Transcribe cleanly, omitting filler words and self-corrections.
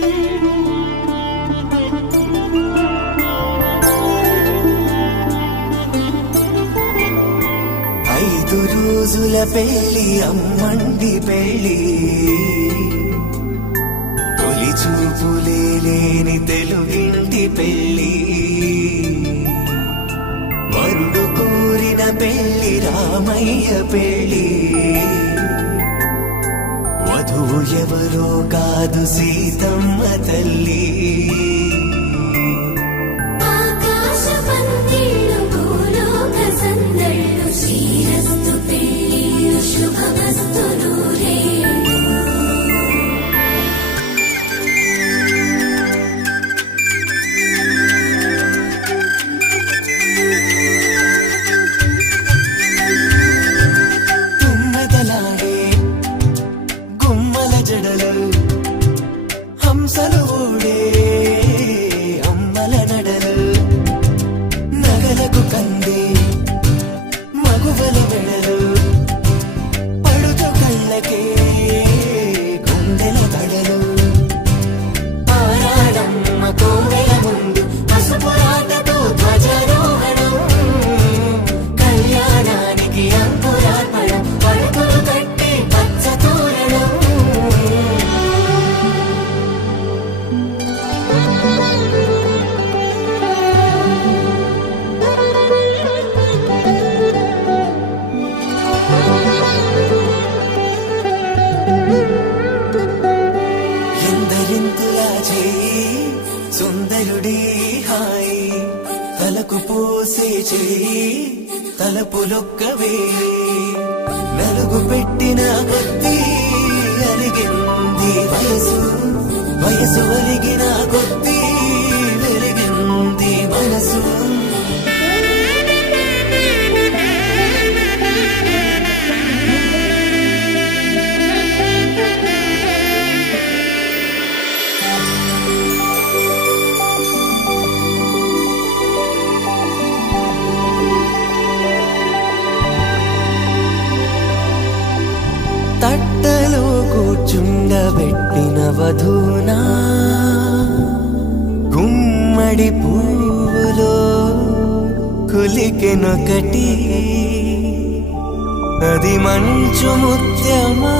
5 రోజుల పెళ్లి అమ్మండి పెళ్లి తొలి చూపులే లేని తెలుగింటి పెళ్లి వరుడు కోరిన పెళ్లి రామయ్య పెళ్లి వధువు ఎవరో కాదు సీతమ్మ తల్లి హంసలు ఓడే అమ్మల నడలు నగలకు కంది మగువల మెడలు పడుతు కళ్ళకే గుండెల తడలు ఆరాడమ్మ కోవెల ముందు పసుపురాటతో ధ్వజారోహణం కళ్యాణానికి అంకురార్పణం పడుకులు కట్టి పచ్చ తోరణం ఎందరింతులా చేయి సుందరుడి హాయి తలకు పోసే చేయి తలపులొక్కవే నలుగు పెట్టిన కొద్దీ అరిగింది వయసు వయసు ఒరిగిన కొద్దీ వెలిగింది మనసు తట్టలో కూర్చుండబెట్టిన వధూనా గుమ్మడి పువ్వులో కులికెనొకటి అది మంచు ముత్యమా